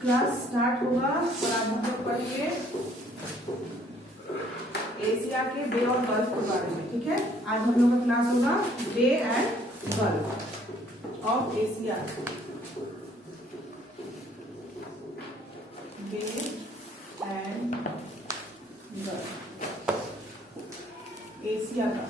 Class start होगा और आज हम लोग पढ़ेंगे एशिया के बे और गल्फ के बारे में। ठीक है, आज हम लोग का क्लास होगा bay and gulf of Asia. Bay and gulf Asia का।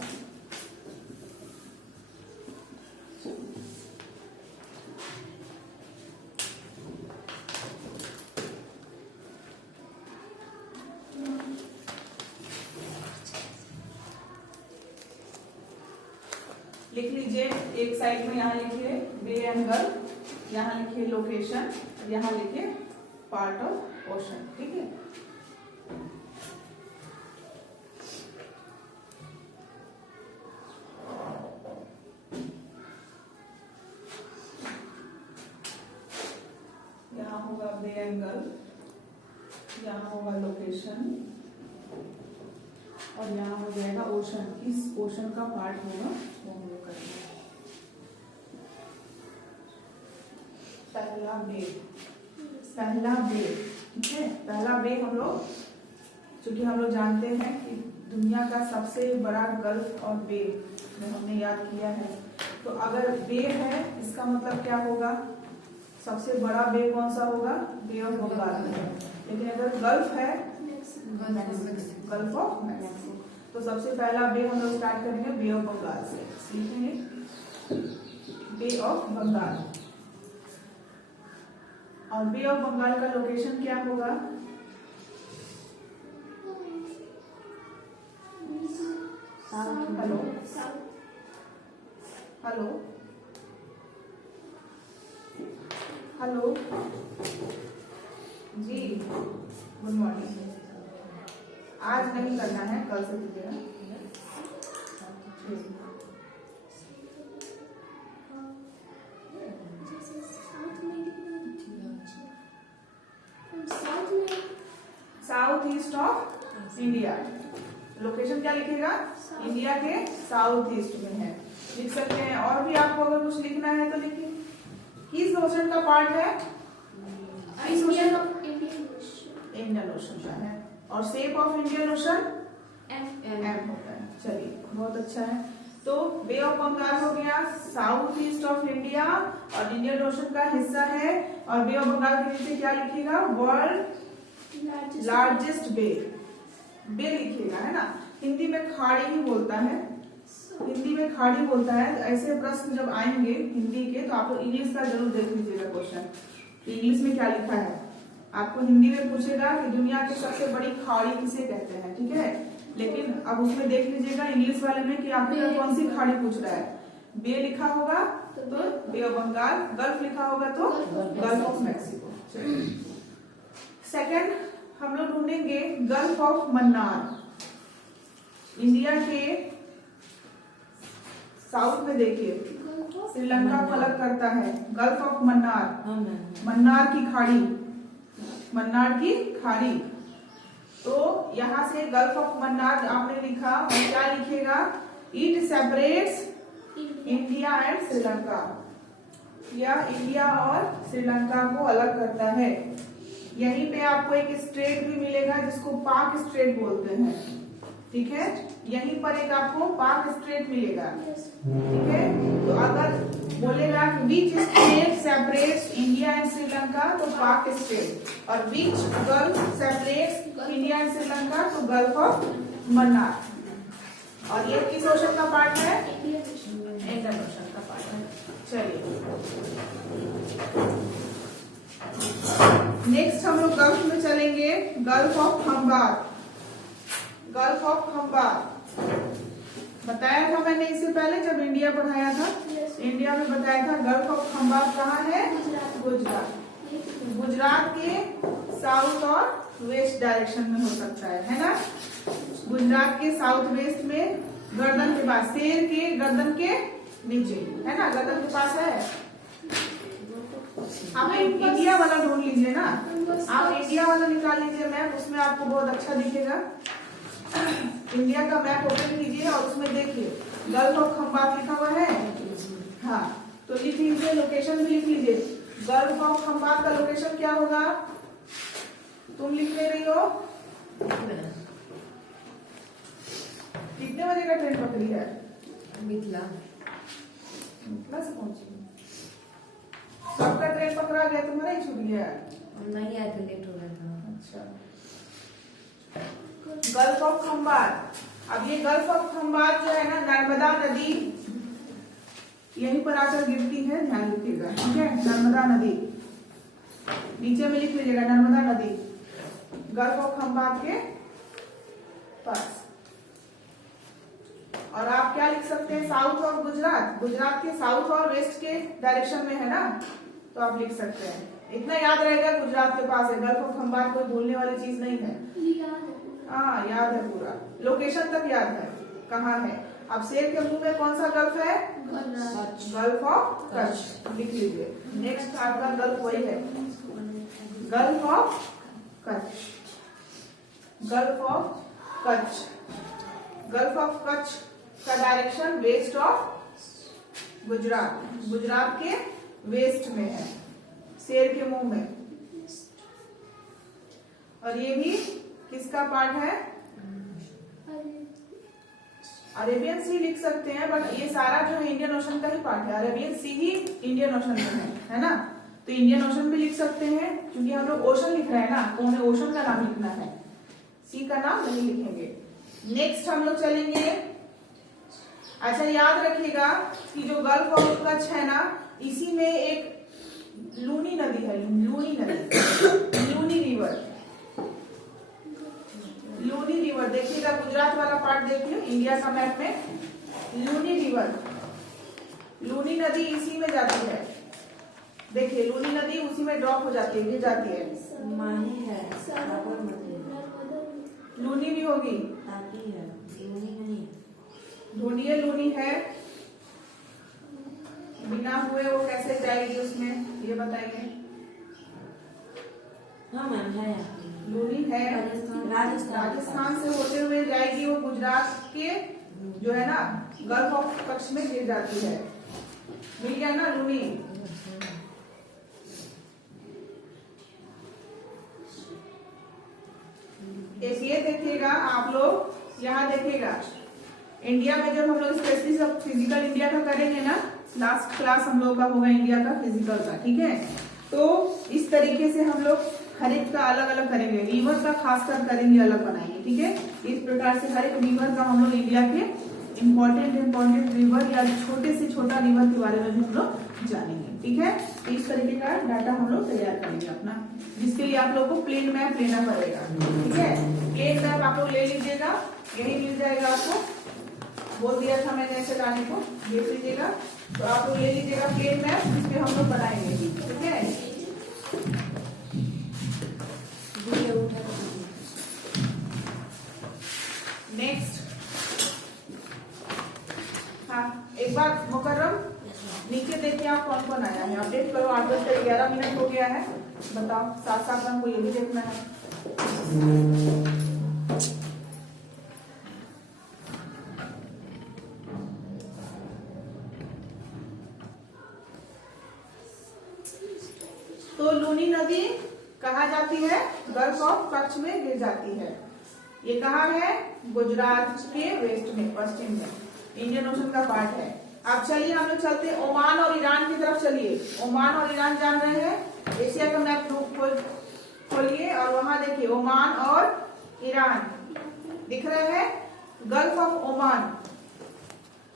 लिख लीजिए, एक साइड में यहाँ लिखिए बे एंड गल्फ, यहाँ लिखिए लोकेशन, यहाँ लिखिए पार्ट ऑफ ओशन। ठीक है, यहाँ होगा बे एंड गल्फ, यहाँ होगा लोकेशन और यहाँ हो जाएगा ओशन। किस ओशन का पार्ट होगा वो हम लोग करेंगे। पहला बे, ठीक है, पहला बे हम लोग, चूंकि हम लोग जानते हैं कि दुनिया का सबसे बड़ा गल्फ और बे जो हमने याद किया है, तो अगर बे है इसका मतलब क्या होगा, सबसे बड़ा बे कौन सा होगा, बे ऑफ बंगाल। लेकिन अगर गल्फ है गल्फ ऑफ मैक्सिको, तो सबसे पहला बे हम लोग स्टार्ट करेंगे बे ऑफ बंगाल से। लिखेंगे बे ऑफ बंगाल, और बे ऑफ बंगाल का लोकेशन क्या होगा, हेलो हेलो हेलो जी, गुड मॉर्निंग। आज नहीं करना है, कल से कीजिएगा। South east of India, location क्या लिखेगा, इंडिया के साउथ ईस्ट में है, लिख सकते हैं। और भी आपको अगर कुछ लिखना है तो लिखिए। किस ओशन का पार्ट है, इंडियन ओशन का है, और shape of Indian ocean M होता है। चलिए, बहुत अच्छा है। तो बे ऑफ बंगाल हो गया साउथ ईस्ट ऑफ इंडिया और इंडियन ओशन का हिस्सा है। और बे ऑफ बंगाल के नीचे क्या लिखिएगा, वर्ल्ड लार्जेस्ट बे, बे लिखिएगा, है ना। हिंदी में खाड़ी ही बोलता है, हिंदी में खाड़ी बोलता है। तो ऐसे प्रश्न जब आएंगे हिंदी के तो आप इंग्लिश का जरूर देख लीजिएगा क्वेश्चन, इंग्लिश में क्या लिखा है। आपको हिंदी में पूछेगा कि दुनिया की सबसे बड़ी खाड़ी किसे कहते हैं, ठीक है, लेकिन अब उसमें देख लीजिएगा इंग्लिश वाले में कि आपके कौन सी खाड़ी पूछ रहा है। बे लिखा होगा तो बे ऑफ बंगाल, गल्फ लिखा होगा तो गल्फ ऑफ मैक्सिको। सेकंड हम लोग ढूंढेंगे गल्फ ऑफ मन्नार। इंडिया के साउथ में देखिए श्रीलंका को अलग करता है गल्फ ऑफ मन्नार, मन्नार की खाड़ी, मन्नार की खाड़ी। तो यहां से गल्फ ऑफ मन्नार आपने लिखा, और क्या लिखिएगा, it separates India and Sri Lanka, या इंडिया और श्रीलंका को अलग करता है। यहीं पे आपको एक स्ट्रेट भी मिलेगा जिसको पाक स्ट्रेट बोलते हैं, ठीक है, यहीं पर एक आपको पाक स्ट्रेट मिलेगा, ठीक है। तो अगर बोलेगा कि which strait separates India and Sri Lanka, तो पाक स्टेट, और which gulf separates India and Sri Lanka, तो गल्फ ऑफ मन्नार। और ये किस ओशन का पार्ट है, इंडियन ओशन का पार्ट है। चलिए नेक्स्ट हम लोग गल्फ में चलेंगे, gulf of Khambhat. Gulf of Khambhat बताया था मैंने इससे पहले जब इंडिया पढ़ाया था, इंडिया में बताया था गल्फ ऑफ खंबात कहाँ है, गुजरात। गुजरात के साउथ और वेस्ट डायरेक्शन में हो सकता है ना। गुजरात के साउथ वेस्ट में गर्दन के पास, शेर के गर्दन के नीचे, है ना, गर्दन के पास है। आप इंडिया वाला ढूंढ लीजिए ना, आप इंडिया वाला निकाल लीजिए मैप, उसमें आपको बहुत अच्छा दिखेगा। इंडिया का मैप ओपन कीजिए और उसमें देखिए गल्फ ऑफ खंबात लिखा हुआ है। हाँ, तो लिख लीजिए, लोकेशन भी लिख लीजिए, गल्फ ऑफ खंबात का लोकेशन क्या होगा? तुम लिख ले रही हो। कितने बजे का ट्रेन पकड़ी है? मिथिला से पहुंची। सबका ट्रेन पकड़ा गया, तुम्हारा ही छूट गया? नहीं आया था, लेट हो रहा था। अच्छा, गल्फ ऑफ खंबात। अब ये गल्फ ऑफ खंबात जो है ना, नर्मदा नदी यहीं पर आकर गिरती है, ध्यान रखिएगा, ठीक है। नर्मदा नदी नीचे में लिख लीजिएगा, नर्मदा नदी गल्फ ऑफ खंबात के पास। और आप क्या लिख सकते हैं? साउथ ऑफ गुजरात, गुजरात के साउथ और वेस्ट के डायरेक्शन में है ना, तो आप लिख सकते हैं। इतना याद रहेगा, गुजरात के पास है। गल्फ ऑफ खंबात कोई भूलने वाली चीज नहीं है। हाँ, याद है पूरा, लोकेशन तक याद है कहाँ है। अब शेर के मुंह में कौन सा गल्फ है? गल्फ ऑफ कच्छ, लिख लीजिए। नेक्स्ट आपका गल्फ वही है, gulf of Kutch. Gulf of Kutch, gulf of Kutch का direction west of Gujarat, Gujarat के वेस्ट में है, शेर के मुंह में। और ये भी किसका पार्ट है? अरेबियन सी लिख सकते हैं, बट ये सारा जो है इंडियन ओशन का ही पार्ट है। अरेबियन सी ही इंडियन ओशन में है ना, तो इंडियन ओशन भी लिख सकते हैं, क्योंकि हम लोग ओशन लिख रहे हैं ना, तो हमें ओशन का नाम लिखना है, सी का नाम नहीं लिखेंगे। नेक्स्ट हम लोग चलेंगे। अच्छा, याद रखिएगा कि जो गल्फ ऑफ कच्छ है ना, इसी में एक लूनी नदी है, लूनी नदी, लूनी रिवर। लूनी रिवर देखिएगा, गुजरात वाला पार्ट देखिए इंडिया का मैप में। लूनी रिवर, लूनी नदी इसी में जाती है। देखिए, लूनी नदी उसी में ड्रॉप हो जाती है, गिर जाती है। माही है, लूनी भी होगी, ताती है, लूनी नहीं। ढूंढिए, लूनी है, बिना हुए वो कैसे जाएगी उसमें, ये बताइए। हाँ मैम, है लूनी है, राजस्थान से होते हुए जाएगी, वो गुजरात के जो है ना गल्फ ऑफ कच्छ में गिर जाती है। मिल गया ना लूनी। एक ये देखिएगा आप लोग, यहाँ देखिएगा, इंडिया में जब हम लोग स्पेशली सब फिजिकल इंडिया का करेंगे ना, लास्ट क्लास हम लोग का होगा इंडिया का फिजिकल का, ठीक है। तो इस तरीके से हम लोग हर एक का अलग अलग करेंगे, रिवर का खासकर करेंगे, अलग बनाएंगे, ठीक है। इस प्रकार से हर एक रिवर का हम लोग इंडिया के इम्पोर्टेंट रिवर या छोटे से छोटा रिवर के बारे में भी हम लोग जानेंगे, ठीक है। तो इस तरीके का डाटा हम लोग तैयार करेंगे अपना, जिसके लिए आप लोग को प्लेन मैप लेना पड़ेगा, ठीक है। प्लेन मैप आप लोग ले लीजिएगा, यही मिल जाएगा आपको, बोल दिया था मैंने ऐसे लाने को, देख लीजिएगा। तो आप लोग ले लीजिएगा प्लेन मैप, जिसपे हम लोग बनाएंगे, ठीक है। नेक्स्ट, हाँ एक बार मुकर्रम नीचे देखिए आप कौन कौन आया है, अपडेट करो। 8 से 11 मिनट हो गया है, बताओ, साथ साथ हमको ये भी देखना है। तो लूनी नदी कहाँ जाती है? गल्फ ऑफ कच्छ में गिर जाती है। ये कहाँ है? गुजरात के वेस्ट में, पश्चिम में, इंडियन ओशन का पार्ट है। अब चलिए हम लोग चलते हैं ओमान और ईरान की तरफ। चलिए, ओमान और ईरान जान रहे हैं, एशिया का मैप खोलिए और वहां देखिए ओमान और ईरान दिख रहे हैं। Gulf of Oman,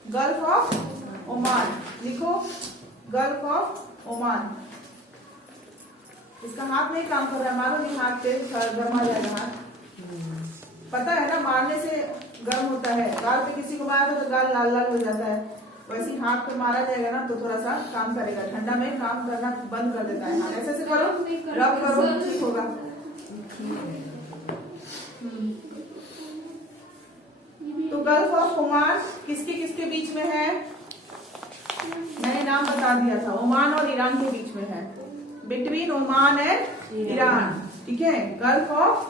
gulf of Oman लिखो, गल्फ ऑफ ओमान। इसका हाथ नहीं काम कर रहा है, मारो नहीं हाथ पे, गर्मा जाएगा हाथ, पता है ना, मारने से गर्म होता है। गाल पे किसी को मारा तो गाल लाल लाल हो जाता है, वैसे हाथ पे मारा जाएगा ना तो थोड़ा सा काम करेगा, ठंडा में काम करना बंद कर देता है हाथ। ऐसे से करो, रब करो, ठीक होगा। तो गल्फ ऑफ ओमान किसके किसके बीच में है? मैंने नाम बता दिया था, ओमान और ईरान के बीच में है, बिटवीन ओमान एंड ईरान, ठीक है। गल्फ ऑफ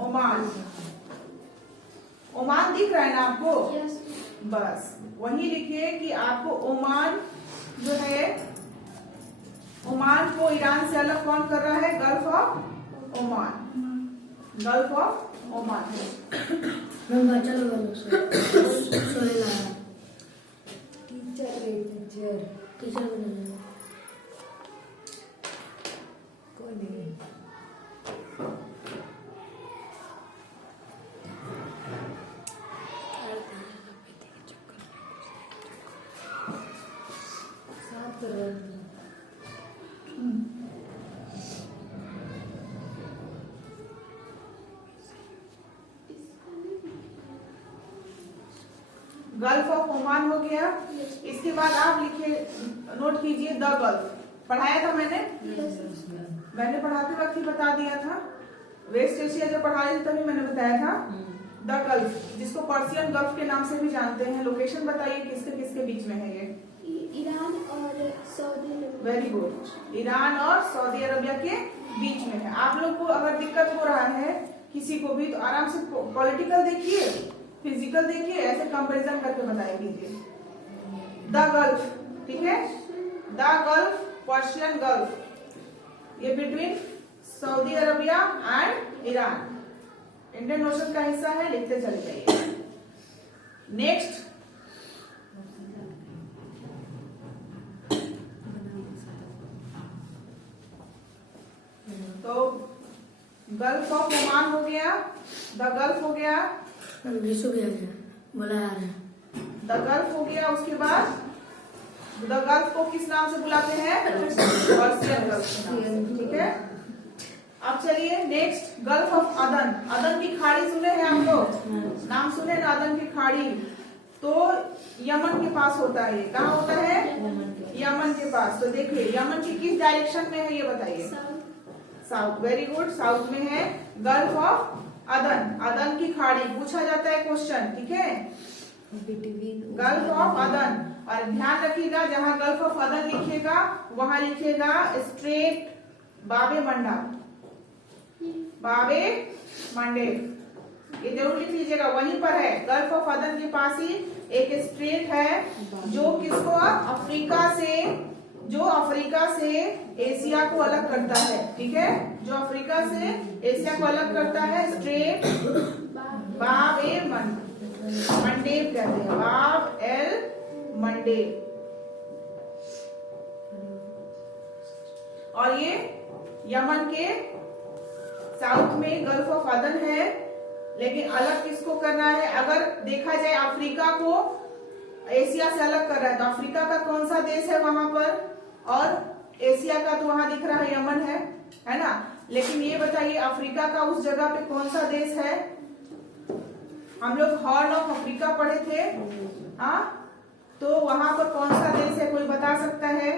ओमान, ओमान दिख रहा है ना आपको? बस वही लिखिए कि आपको ओमान जो है ओमान को ईरान से अलग कौन कर रहा है? Gulf of Oman, gulf of Oman. Teacher कौन है? साफ करो। गल्फ ऑफ ओमान हो गया। इसके बाद आप लिखिए, नोट कीजिए द गल्फ। पढ़ाया था मैंने पढ़ाते वक्त ही बता दिया था। वेस्ट एशिया जब पढ़ा रही थी तभी मैंने बताया था द गल्फ, जिसको पर्सियन गल्फ के नाम से भी जानते हैं। लोकेशन बताइए किसके किसके बीच में है ये? ईरान और सऊदी अरब। वेरी गुड, ईरान और सऊदी अरबिया के बीच में है। आप लोग को अगर दिक्कत हो रहा है किसी को भी तो आराम से पॉलिटिकल देखिए, फिजिकल देखिए, ऐसे कंपैरिजन करके बताइए कीजिए। द गल्फ, ठीक है, द गल्फ, पर्शियन गल्फ, ये between Saudi Arabia and Iran, Indian ocean का हिस्सा है। लिखते चले जाइए। नेक्स्ट, तो गल्फ ऑफ ओमान हो गया, द गल्फ हो गया, बोला यार है। द गल्फ हो गया। उसके बाद द गल्फ को किस नाम से बुलाते हैं? पर्सियन गल्फ के नाम से, ठीक है। अब चलिए नेक्स्ट, गल्फ ऑफ अदन। अदन की खाड़ी सुने हैं आप लोग? नाम सुने ना अदन की खाड़ी? तो यमन के पास होता है। ये कहाँ होता है? यमन के पास। तो देखिए यमन की किस डायरेक्शन में है ये बताइए? साउथ। वेरी गुड, साउथ में है गल्फ ऑफ अदन। अदन की खाड़ी पूछा जाता है क्वेश्चन, ठीक है, गल्फ ऑफ अदन। और ध्यान रखिएगा जहां गल्फ ऑफ अदन लिखिएगा वहां लिखिएगा स्ट्रेट बाबे मंडप, बाबे मंडेब, ये जरूर लिख लीजिएगा। वहीं पर है, गल्फ ऑफ अदन के पास ही एक स्ट्रेट है जो किसको अफ्रीका से, जो अफ्रीका से एशिया को अलग करता है, ठीक है, जो अफ्रीका से एशिया को अलग करता है। स्ट्रेट बाब ए मंडेब कहते हैं, बाब एल मंडेब। और ये यमन के साउथ में गल्फ ऑफ अदन है। लेकिन अलग किसको करना है? अगर देखा जाए अफ्रीका को एशिया से अलग कर रहा है तो अफ्रीका का कौन सा देश है वहां पर? और एशिया का तो वहां दिख रहा है यमन है ना। लेकिन ये बताइए अफ्रीका का उस जगह पे कौन सा देश है? हम लोग हॉर्न ऑफ अफ्रीका पढ़े थे, हाँ, तो वहां पर कौन सा देश है? कोई बता सकता है?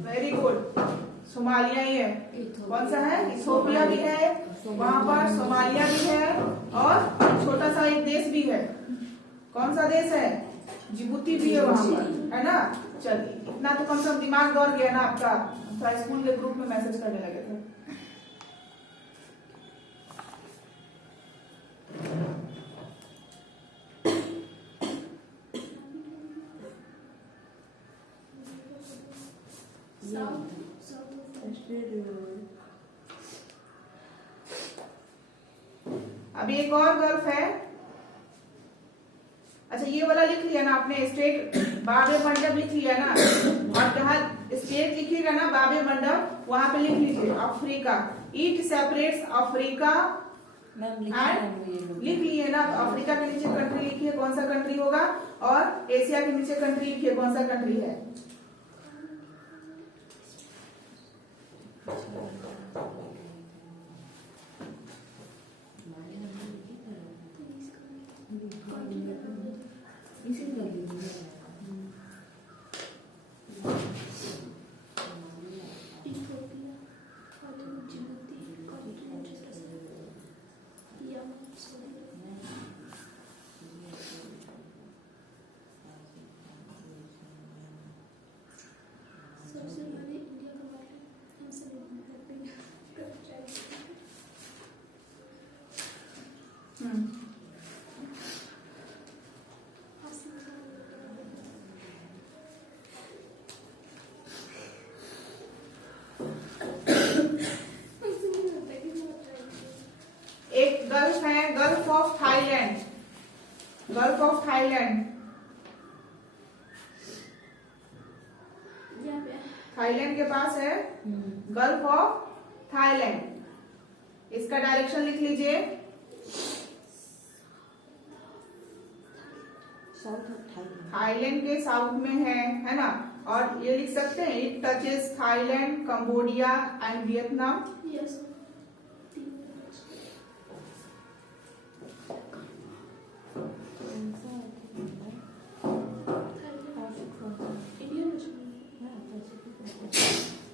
वेरी गुड, सोमालिया ही है। कौन सा है? इथोपिया भी है वहां पर, सोमालिया भी है और छोटा सा एक देश भी है। कौन सा देश है? जिबूती भी है वहां पर, है ना। चलिए इतना तो कम से कम दिमाग दौड़ गया ना आपका। तो स्कूल के ग्रुप में मैसेज करने लगे थे। अभी एक और गल्फ है। अच्छा ये वाला लिख लिया ना आपने, स्टेट बाबे मंडप लिख लिया ना। और जहां स्टेट लिखिएगा ना बाबे मंडप, वहां पे लिख लीजिए Africa. It separates Africa ma'am लिख लिए ना, तो अफ्रीका के नीचे कंट्री लिखिए, कौन सा कंट्री होगा, और एशिया के नीचे कंट्री लिखिए, कौन सा कंट्री है। इथियोपिया और जिबूती सबसे बड़ी इंडिया का वाटर हमसे एक गल्फ है, gulf of Thailand, gulf of Thailand, Thailand के पास है गल्फ ऑफ थाईलैंड। इसका डायरेक्शन लिख लीजिए, थाईलैंड के साउथ में है ना, और ये लिख सकते हैं it touches Thailand, Cambodia and Vietnam. Yes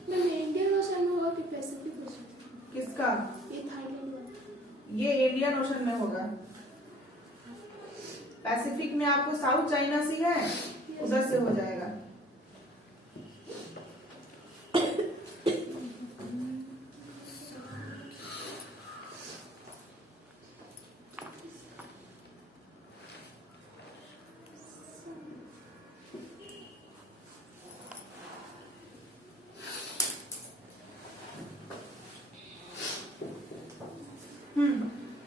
Indian ocean होगा कि पैसिफिक ओशन? किसका? ये थाईलैंड वाला। ये इंडियन ओशन में होगा। पैसिफिक में आपको साउथ चाइना सी है, उधर से हो जाएगा।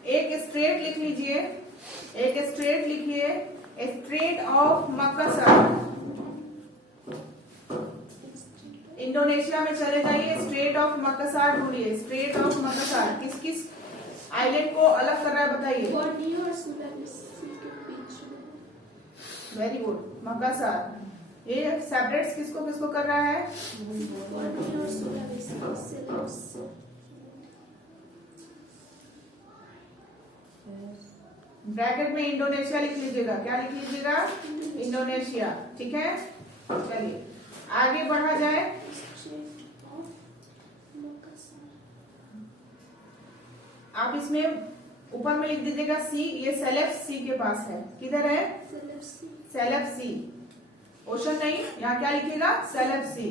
एक स्ट्रेट लिख लीजिए, एक स्ट्रेट लिखिए, स्ट्रेट ऑफ मकसर। इंडोनेशिया में चले जाइए, स्ट्रेट ऑफ मकसर ढूंढिए। स्ट्रेट ऑफ मकसर किस किस आइलैंड को अलग कर रहा है बताइए। बोर्नियो और सुलावेसी के बीच में। Very good, Makassar. ये सेपरेट्स किसको किसको कर रहा है? बोर्नियो और सुलावेसी। ब्रैकेट में इंडोनेशिया लिख लीजिएगा। क्या लिख लीजिएगा? इंडोनेशिया। ठीक है, चलिए आगे बढ़ा जाए। आप इसमें ऊपर में लिख दीजिएगा सी, ये सेलेब्स सी के पास है। किधर है? सेलेब्स सी। ओशन नहीं, यहाँ क्या लिखिएगा? सेलेब्स सी।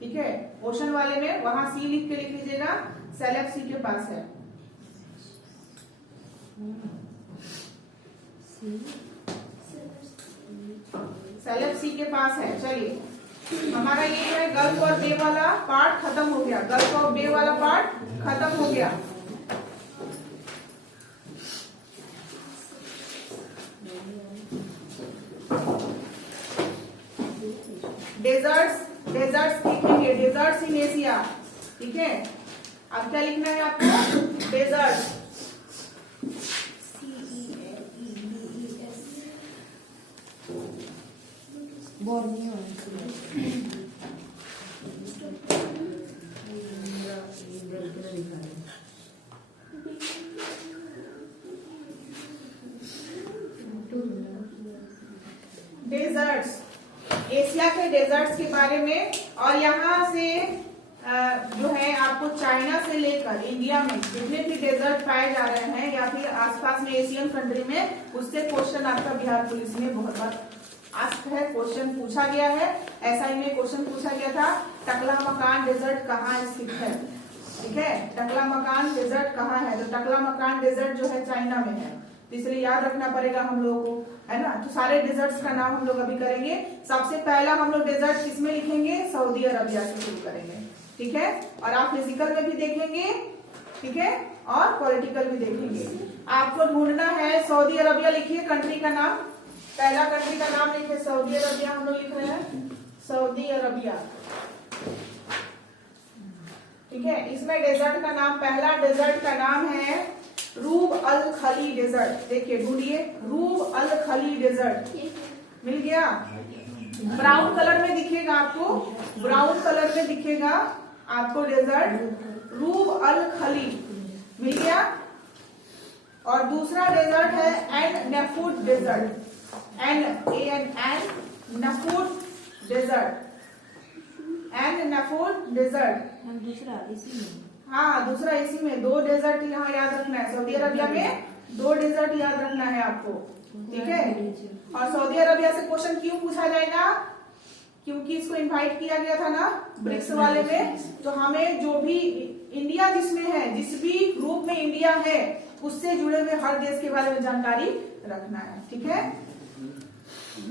ठीक है, ओशन वाले में वहां सी लिख के लिख लीजिएगा, सेलेब्स सी के पास है। सेलेब्स सी के पास है। चलिए हमारा ये है गल्फ और बे वाला पार्ट खत्म हो गया, गल्फ और बे वाला पार्ट खत्म हो गया। डेजर्ट्स, डेजर्ट्स लिखेंगे, डेजर्ट्स इन एशिया। ठीक है, अब क्या लिखना है आपको? डेजर्ट्स। बोर्नियो डेजर्ट्स, एशिया के डेजर्ट्स के बारे में। और यहाँ से जो है आपको चाइना से लेकर इंडिया में जितने भी डेजर्ट पाए जा रहे हैं या फिर आसपास में एशियन कंट्री में, उससे क्वेश्चन आपका बिहार पुलिस में बहुत बार आस्क है, क्वेश्चन पूछा गया है। एसआई में क्वेश्चन पूछा गया था, टकला मकान डेजर्ट कहाँ स्थित है। ठीक है, टकला मकान डेजर्ट कहाँ है? तो टकला मकान डेजर्ट जो है चाइना में है, तो इसलिए याद रखना पड़ेगा हम लोगों को, है ना। तो सारे डेजर्ट्स का नाम हम लोग अभी करेंगे। सबसे पहला हम लोग डेजर्ट किसमें लिखेंगे? सऊदी अरबिया से शुरू करेंगे। ठीक है, और आप फिजिकल में भी देखेंगे, ठीक है, और पॉलिटिकल भी देखेंगे। आपको ढूंढना है सऊदी अरबिया। लिखिए कंट्री का नाम, पहला कंट्री का नाम लिखिए सऊदी अरबिया। हम लोग लिख रहे हैं सऊदी अरबिया। ठीक है, इसमें डेजर्ट का नाम, पहला डेजर्ट का नाम है रूब अल खली डेजर्ट, देखिए ढूंढिए, रूब अल खली डेजर्ट मिल गया। ब्राउन कलर में दिखेगा आपको, ब्राउन कलर में दिखेगा आपको डेजर्ट, रूब अल खली मिल गया। और दूसरा डेजर्ट है An Nafud desert, An Nafud desert, An Nafud desert. दूसरा इसी में, हाँ दूसरा इसी में, 2 डेजर्ट यहाँ याद रखना है। सऊदी अरबिया में 2 डेजर्ट याद रखना है आपको, ठीक है। और सऊदी अरबिया से क्वेश्चन क्यों पूछा जाएगा, क्योंकि इसको इनवाइट किया गया था ना ब्रिक्स वाले में, तो हमें जो भी इंडिया जिसमें है, जिस भी ग्रुप में इंडिया है, उससे जुड़े हुए हर देश के बारे में जानकारी रखना है, ठीक है।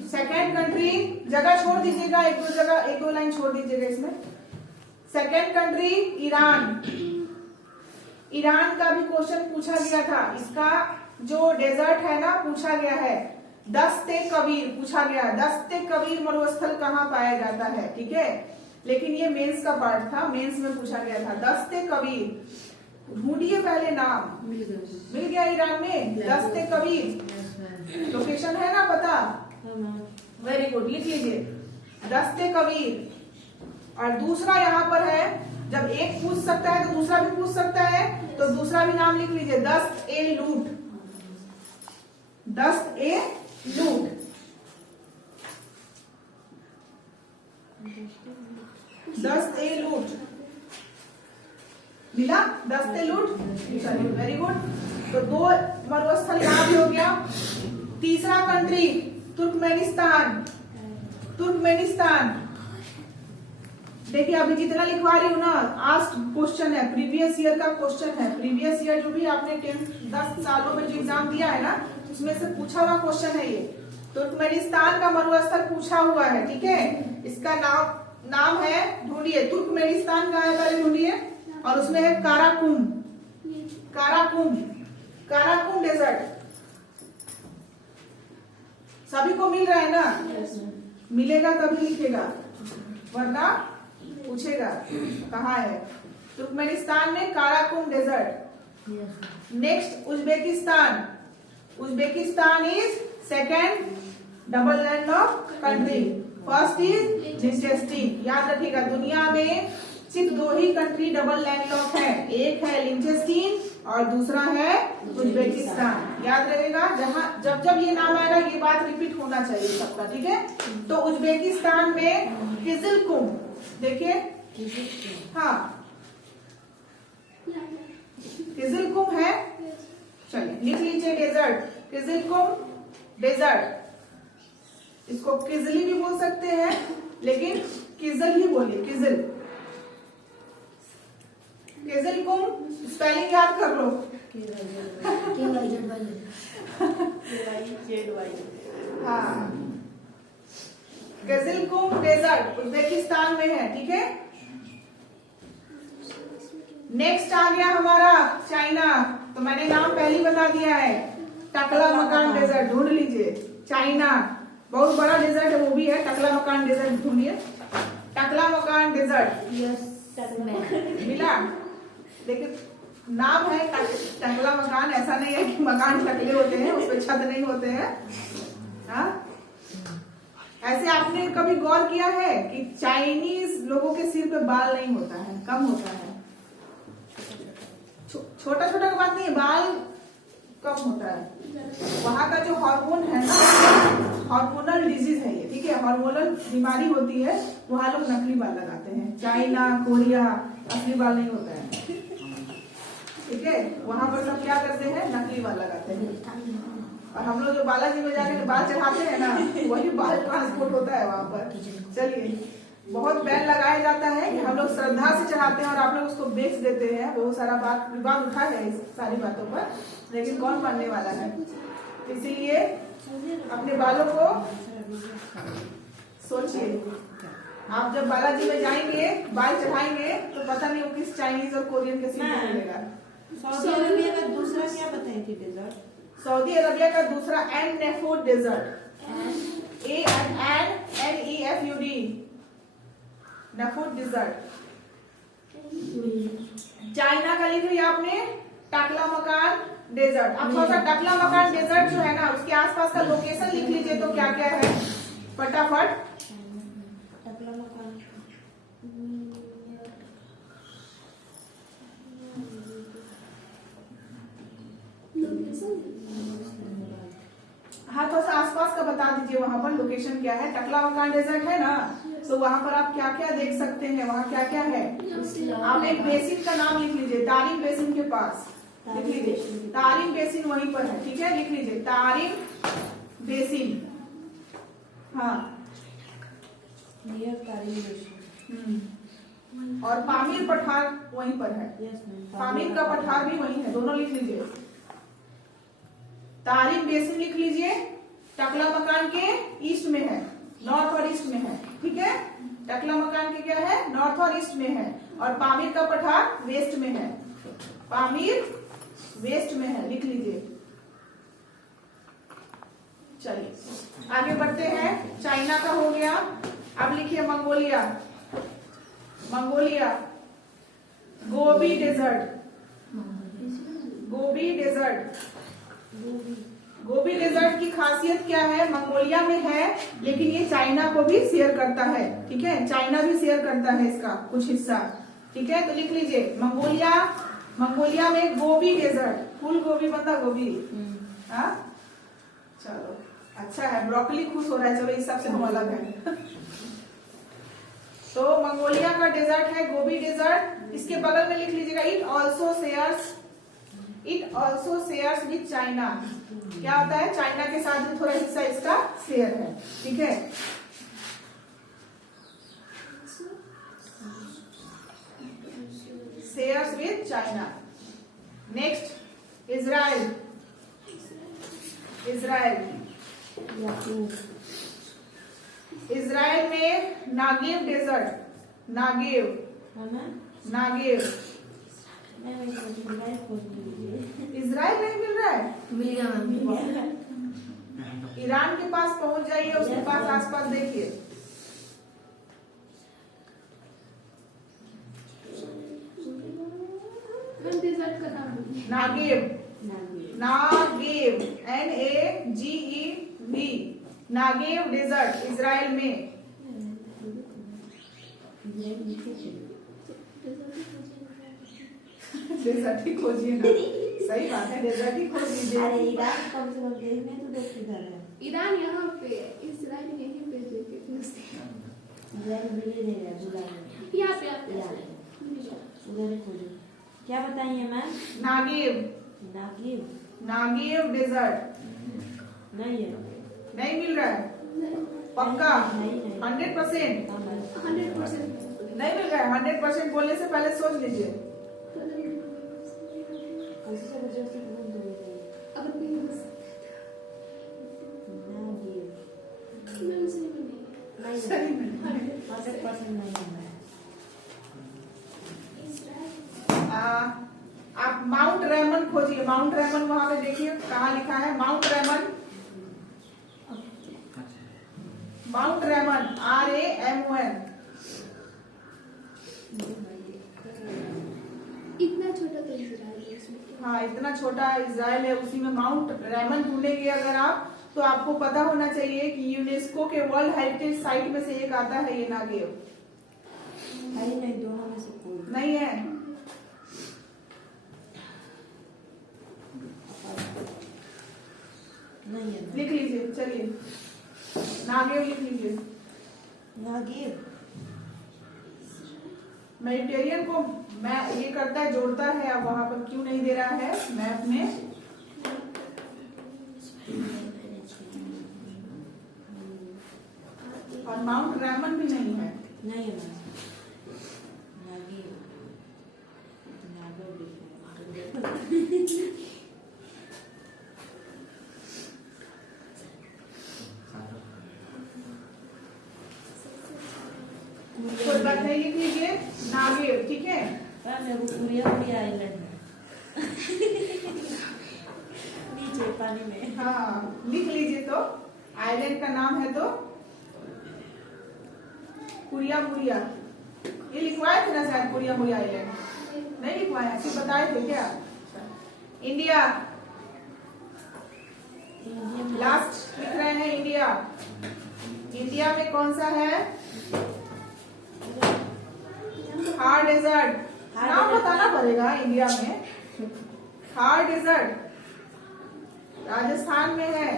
सेकेंड कंट्री, जगह छोड़ दीजिएगा, एक दो लाइन छोड़ दीजिएगा इसमें। सेकेंड कंट्री ईरान, ईरान का भी क्वेश्चन पूछा गया था। इसका जो डेजर्ट है ना, पूछा गया है दस्ते कबीर, पूछा गया दस्ते कबीर मरुस्थल कहाँ पाया जाता है, ठीक है। लेकिन ये मेंस का पार्ट था, मेंस में पूछा गया था दस्ते कबीर। ढूंढिए पहले नाम, मिल गया ईरान में दस्ते कबीर, लोकेशन है ना पता, वेरी गुड, लिख लीजिए दस्ते कबीर। और दूसरा यहाँ पर है, जब एक पूछ सकता है तो दूसरा भी पूछ सकता है, तो दूसरा भी नाम लिख लीजिए दस्त ए लूट, दस्त ए लूट, दस्त ए लूट मिला, दस्त ए लूट, चलिए वेरी गुड। तो 2 मरुस्थल यहाँ भी हो गया। तीसरा कंट्री तुर्कमेनिस्तान, तुर्कमेनिस्तान। देखिए अभी जितना लिखवा रही हूँ ना, आस्ट क्वेश्चन है, प्रीवियस ईयर का क्वेश्चन है। प्रीवियस ईयर जो भी आपने 10 सालों में जो एग्जाम दिया है ना, उसमें से पूछा हुआ क्वेश्चन है ये। तुर्कमेनिस्तान का मरुस्थल पूछा हुआ है, ठीक है। इसका नाम है, ढूंढिए तुर्कमेनिस्तान कहाँ है, पहले ढूंढिए। और उसमें है काराकुम, काराकुम, काराकुम डेजर्ट। सभी को मिल रहा है ना, मिलेगा तभी लिखेगा, वरना पूछेगा कहाँ है। तुर्कमेनिस्तान में Karakum desert. Next Uzbekistan, Uzbekistan is second double land of country, first is Liechtenstein. याद रखिएगा दुनिया में सिर्फ 2 ही कंट्री डबल लैंड लॉक है, एक है लिंचेस्टीन और दूसरा है उज्बेकिस्तान। याद रहेगा, जहां जब जब ये नाम आएगा ये बात रिपीट होना चाहिए सबका, ठीक है। तो उज्बेकिस्तान में किजिलकुम, देखिए हाँ किजिलकुम है, चलिए लिख लीजिए डेजर्ट, किजिलकुम डेजर्ट। इसको किजली भी बोल सकते हैं, लेकिन किजल ही बोलिए, किजल, किजिलकुम। स्पेलिंग याद कर लो, हाँ किजिलकुम डेजर्ट उज्बेकिस्तान में है, ठीक है। नेक्स्ट आ गया हमारा चाइना, तो मैंने नाम पहले ही बता दिया है, टकला मकान डेजर्ट, ढूंढ लीजिए। चाइना बहुत बड़ा डेजर्ट है, वो भी है, टकला मकान डेजर्ट ढूंढिए, टकला मकान डेजर्ट। मिला, देखिए नाम है टकला मकान, ऐसा नहीं है कि मकान टकले होते हैं, उस पर छत नहीं होते हैं। हाँ, ऐसे आपने कभी गौर किया है कि चाइनीज लोगों के सिर पे बाल नहीं होता है, कम होता है। छोटा छोटा का बात नहीं है, बाल कम होता है। वहां का जो हार्मोन है ना, हार्मोनल डिजीज है ये, ठीक है, हार्मोनल बीमारी होती है, वहां लोग नकली बाल लगाते हैं। चाइना, कोरिया असली बाल नहीं होता है, ठीक है। वहां पर लोग क्या करते हैं, नकली बाल लगाते हैं। और हम लोग जो बालाजी में जाके बाल चढ़ाते हैं ना, वही बाल ट्रांसपोर्ट होता है वहां पर। चलिए, बहुत बैन लगाया जाता है कि हम लोग श्रद्धा से चढ़ाते हैं और आप लोग उसको बेच देते हैं। बहुत सारा विवाद उठा है इस सारी बातों पर, लेकिन कौन मानने वाला है। इसीलिए अपने बालों को सोचिए, आप जब बालाजी में जाएंगे बाल चढ़ाएंगे तो पता नहीं वो किस चाइनीज और कोरियन के सीधे मिलेगा। सऊदी अरबिया का दूसरा क्या बताई थी डेजर्ट? सऊदी अरबिया का दूसरा An Nafud desert, ANNEFUD, Nafud desert. China का लिख लिया आपने, टकलामकान डेजर्ट। अब थोड़ा सा टकलामकान डेजर्ट जो है ना उसके आसपास का लोकेशन लिख लीजिए तो क्या क्या है फटाफट। टकला मकान हाँ थोड़ा सा आसपास का बता दीजिए वहां पर लोकेशन क्या है। टकलामकान डेजर्ट है ना तो वहां पर आप क्या क्या देख सकते हैं, वहां क्या क्या है। आप एक बेसिन का नाम लिख लीजिए, तारिम बेसिन के पास लिख लीजिए, तारिम बेसिन वहीं पर है, ठीक है लिख लीजिए तारिम बेसिन। हाँ नियर तारिम और पामीर पठार वहीं पर है, यस मैम पामीर का पठार भी वहीं है, दोनों लिख लीजिए। तारिम बेसिन लिख लीजिए, टकला मकान के ईस्ट में है, नॉर्थ और ईस्ट में है, ठीक है। टकला मकान के क्या है नॉर्थ और ईस्ट में है और पामीर का पठार वेस्ट में है, पामीर वेस्ट में है, लिख लीजिए। चलिए आगे बढ़ते हैं। चाइना का हो गया, अब लिखिए Mongolia. Mongolia Gobi desert, Gobi desert. Gobi desert की खासियत क्या है, मंगोलिया में है लेकिन ये चाइना को भी शेयर करता है, ठीक है चाइना भी शेयर करता है इसका कुछ हिस्सा, ठीक है। तो लिख लीजिए मंगोलिया, मंगोलिया में गोबी डेजर्ट, फूल गोभी बंदा गोभी। हाँ चलो अच्छा है, ब्रोकली खुश हो रहा है, चलो इस सबसे हम अलग है। तो मंगोलिया का डेजर्ट है गोबी डेजर्ट। इसके बगल में लिख लीजिएगा it also shares with China. क्या होता है चाइना के साथ भी थोड़ा हिस्सा इसका शेयर है, ठीक है। Shares with China. Next Israel, Israel. Israel में नागेव डेजर्ट, नागेव, नागेव। इजराइल नहीं मिल रहा है, मिल गया मैम। ईरान के पास पहुंच जाइए, उसके पास आसपास देखिए। डेजर्ट का नाम नागेव, नागेव NAGEV, नागेव डेजर्ट इजराइल में। डेजर्ट ही खोजिए ना, सही बात है डेजर्ट ही खोज लीजिए। अरे ईरान कम से कम देखने तो देख किधर है। ईरान यहाँ पे, इजराइल यहीं पे देखे इजराइल मिल नहीं रहा जुलाई यहाँ पे आप उधर खोजो। क्या बताइए मैम? नागेव, नागिब नागेव डेजर्ट नहीं है, नहीं मिल रहा है पक्का, 100%। 100% नहीं मिल रहा है, 100% बोलने से पहले सोच लीजिए। कैसे जबरदस्ती बोल दोगे? अब नहीं हो सकता। नागिब मैम सही में नहीं। नहीं सही में 100% नहीं है। आप माउंट रेमन खोजिए, माउंट रेमन वहां पे देखिए कहाँ लिखा है mount Ramon, mount Ramon RAMON। इतना छोटा तो इजराइल है उसमें क्या? हाँ इतना छोटा इजराइल है, उसी में माउंट रेमन ढूंढेंगे अगर आप तो आपको पता होना चाहिए कि यूनेस्को के वर्ल्ड हेरिटेज साइट में से एक आता है ये नागेव। नहीं नहीं, दोनों में से कोई नहीं है, नहीं है। लिख लीजिए, चलिए नागेव लिख लीजिए। नागिब मेडिटेरियन को मैं ये करता है जोड़ता है, अब वहां पर क्यों नहीं दे रहा है मैप में। और माउंट रेमन भी नहीं है, नहीं है मैम। नागिब नागिब कोई बात नहीं, लिख लीजिए नागेव, ठीक है। मेरे को कुरिया आइलैंड है नीचे पानी में। हाँ लिख लीजिए, तो आइलैंड का नाम है तो कुरिया मुरिया, ये लिखवाए थे ना शायद कुरिया मुरिया आइलैंड, नहीं लिखवाया, सिर्फ बताए थे क्या। इंडिया, इंडिया में लास्ट लिख रहे हैं इंडिया। इंडिया में कौन सा है? थार डेजर्ट, नाम बताना पड़ेगा। इंडिया में थार डेजर्ट, राजस्थान में है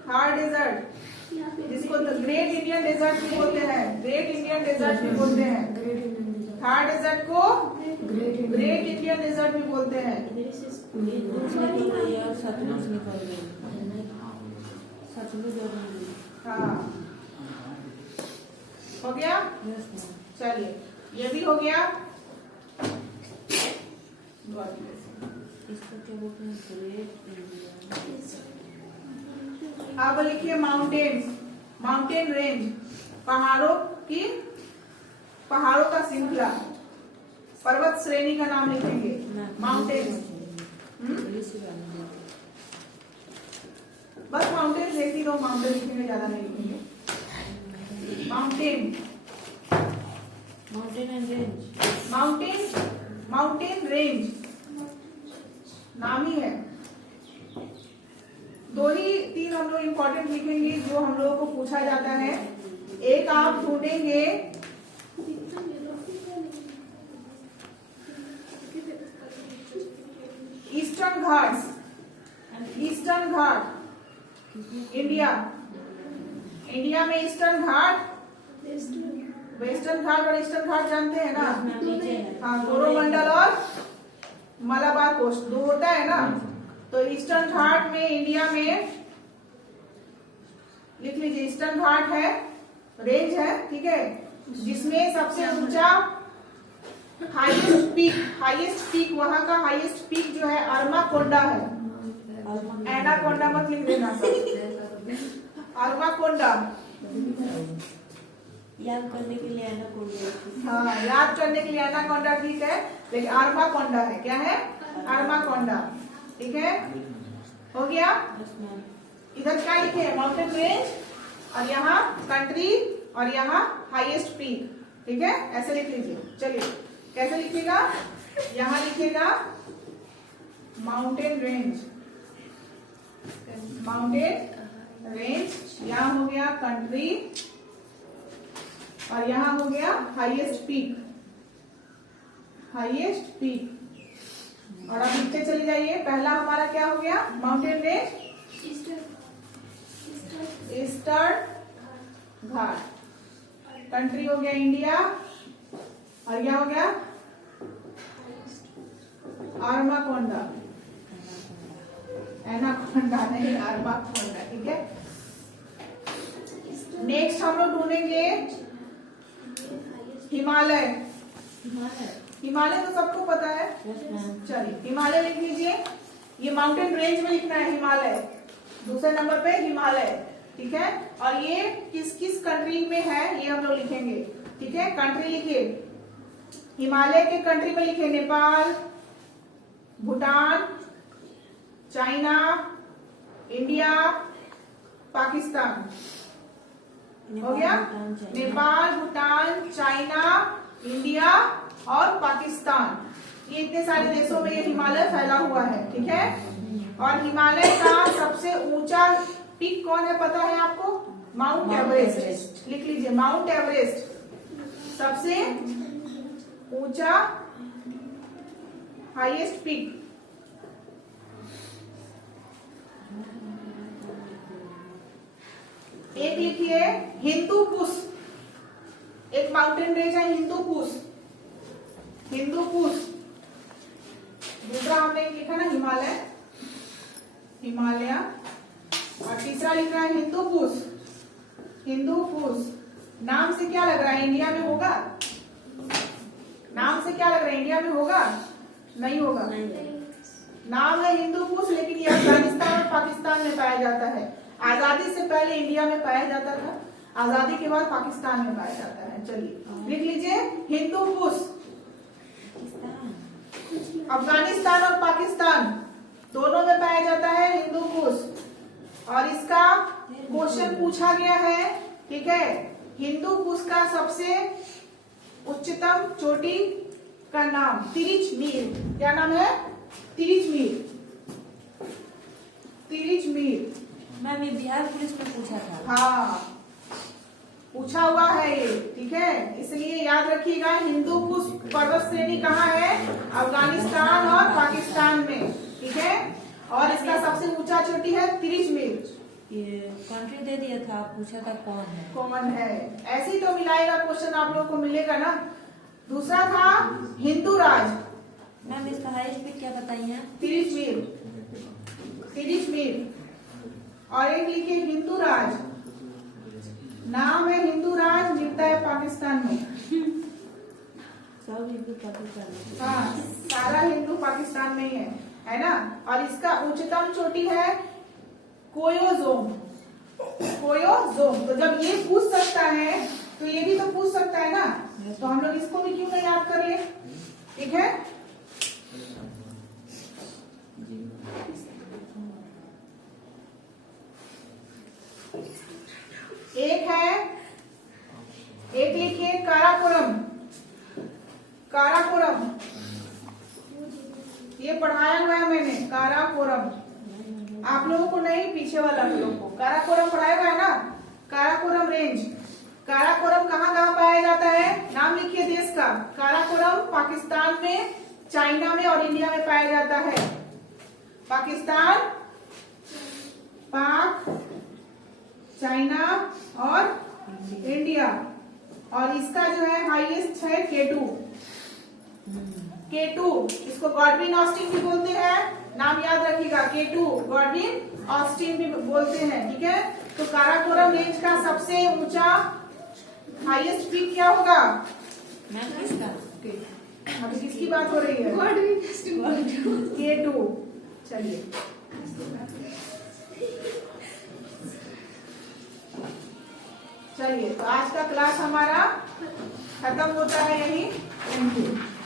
थार डेजर्ट, यहाँ पे जिसको ग्रेट इंडियन डेजर्ट भी बोलते हैं, ग्रेट इंडियन डेजर्ट भी बोलते हैं। ग्रेट इंडियन थार डेजर्ट को ग्रेट ग्रेट इंडियन डेजर्ट भी बोलते हैं। और सतलुज निकल गई, सतलुज और नदी। हाँ, हो गया। Yes ma'am. चलिए, ये भी हो गया। इसको क्या बोलते हैं? Great Indian. अब लिखिए माउंटेन, माउंटेन रेंज, पहाड़ों का श्रृंखला, पर्वत श्रेणी का नाम लिखेंगे माउंटेन। बस माउंटेन लिख दो, माउंटेन लिखेंगे, ज्यादा नहीं लिखेंगे। Mountain, mountain and range. Mountain range नाम ही है। दो ही तीन हम लोग इम्पोर्टेंट लिखेंगे जो हम लोगों को पूछा जाता है। एक आप ढूंढेंगे ईस्टर्न घाट्स, ईस्टर्न घाट इंडिया, इंडिया में ईस्टर्न घाट, वेस्टर्न घाट और ईस्टर्न घाट जानते हैं ना? हाँ, कोरोमंडल और मलाबार कोस्ट दो होता है ना। तो ईस्टर्न घाट में इंडिया में लिख लीजिए, ईस्टर्न घाट है, रेंज है, ठीक है, जिसमें सबसे ऊंचा हाईएस्ट पीक वहां का हाईएस्ट पीक जो है अरमाकोंडा है। एनाकोंडा मत लिख देना सब, अरमाकोंडा। याद करने के लिए एनाकोंडा। हाँ, याद करने के लिए एनाकोंडा ठीक है, लेकिन अरमाकोंडा है। क्या है? अरमाकोंडा, ठीक है। हो गया। इधर क्या लिखे? माउंटेन रेंज, और यहाँ कंट्री, और यहाँ हाईएस्ट पीक, ठीक है, ऐसे लिख लीजिए। चलिए, कैसे लिखिएगा? यहाँ लिखिएगा माउंटेन रेंज, माउंटेन रेंज, यहाँ हो गया कंट्री, और यहाँ हो गया हाईएस्ट पीक, हाईएस्ट पीक। और अब नीचे चले जाइए, पहला हमारा क्या हो गया? माउंटेन रेंज, ईस्टर्न घाट, कंट्री हो गया इंडिया, और यह हो गया अरमाकोंडा, एनाकोंडा नहीं, अरमाकोंडा, ठीक है। नेक्स्ट हम लोग ढूंढेंगे हिमालय। हिमालय तो सबको पता है। चलिए, हिमालय लिख लीजिए। ये माउंटेन रेंज में लिखना है हिमालय, दूसरे नंबर पे हिमालय, ठीक है। और ये किस किस कंट्री में है ये हम लोग लिखेंगे, ठीक है। कंट्री लिखिए, हिमालय के कंट्री में लिखिए नेपाल, भूटान, चाइना, इंडिया, पाकिस्तान। हो गया? नेपाल, भूटान, चाइना, इंडिया और पाकिस्तान, ये इतने सारे देशों में ये हिमालय फैला हुआ है, ठीक है। और हिमालय का सबसे ऊंचा पीक कौन है पता है आपको? Mount Everest. लिख लीजिए, माउंट एवरेस्ट सबसे ऊंचा हाईएस्ट पीक। एक लिखिए हिंदू कुश, एक माउंटेन रेंज है हिंदू कुश, हिंदू कुश। दूसरा हमने लिखा ना हिमालय, हिमालय, और तीसरा लिख रहा है हिंदू कुश, हिंदू कुश। नाम से क्या लग रहा है इंडिया में होगा? नाम से क्या लग रहा है इंडिया में होगा? नहीं होगा। नाम है हिंदू कुश, लेकिन ये अफगानिस्तान और पाकिस्तान में पाया जाता है। आजादी से पहले इंडिया में पाया जाता था, आजादी के बाद पाकिस्तान में पाया जाता है। चलिए लिख लीजिए हिंदू कुश। अफगानिस्तान और पाकिस्तान दोनों में पाया जाता है हिंदू कुश। और इसका क्वेश्चन पूछा गया है, ठीक है। हिंदू कुश का सबसे उच्चतम चोटी का नाम तिरिच मीर, क्या नाम है? तिरिचमीर, तिरिचमीर। मैम ये बिहार पुलिस में पूछा था। हाँ, पूछा हुआ है ये, ठीक है, इसलिए याद रखिएगा। हिंदू कुश पर्वत श्रेणी कहाँ है? अफगानिस्तान और पाकिस्तान में, ठीक है। और इसका सबसे ऊंचा चोटी है तिरिचमीर। ये कंट्री दे दिया था, पूछा था कौन है। कौन है, ऐसे ही तो मिलाएगा क्वेश्चन, आप लोगों को मिलेगा ना। दूसरा था हिंदू राज। मैम इसका हाईएस्ट पीक क्या बताई है? तिरिचमीर, तिरिचमीर। और एक लिखे हिंदू राज, नाम है हिंदू राज, मिलता है पाकिस्तान में। सब हिंदू पाकिस्तान में। हाँ, सारा हिंदू पाकिस्तान में ही है ना। और इसका उच्चतम चोटी है कोयोजोम, कोयोजोम। तो जब ये पूछ सकता है तो ये भी तो पूछ सकता है ना, तो हम लोग इसको भी क्यों ना याद कर ले, ठीक है। एक है, एक लिखिए काराकोरम, काराकोरम, ये पढ़ाया हुआ है मैंने, काराकोरम। आप लोगों को नहीं, पीछे वाला लोगों को काराकोरम पढ़ाया हुआ है ना। काराकोरम रेंज, काराकोरम कहाँ पाया जाता है? नाम लिखिए देश का। काराकोरम पाकिस्तान में, चाइना में और इंडिया में पाया जाता है। पाकिस्तान, पाक, चाइना और इंडिया। और इसका जो है हाईएस्ट है K2, K2। इसको गॉडविन ऑस्टिन भी बोलते हैं, नाम याद रखिएगा। K2 गॉडविन ऑस्टिन भी बोलते हैं, ठीक है। तो काराकोरम रेंज का सबसे ऊंचा हाईएस्ट पीक क्या होगा? मैम किसका? अभी किसकी बात हो रही है? K2। चलिए, चलिए, तो आज का क्लास हमारा खत्म होता है यही। Thank you.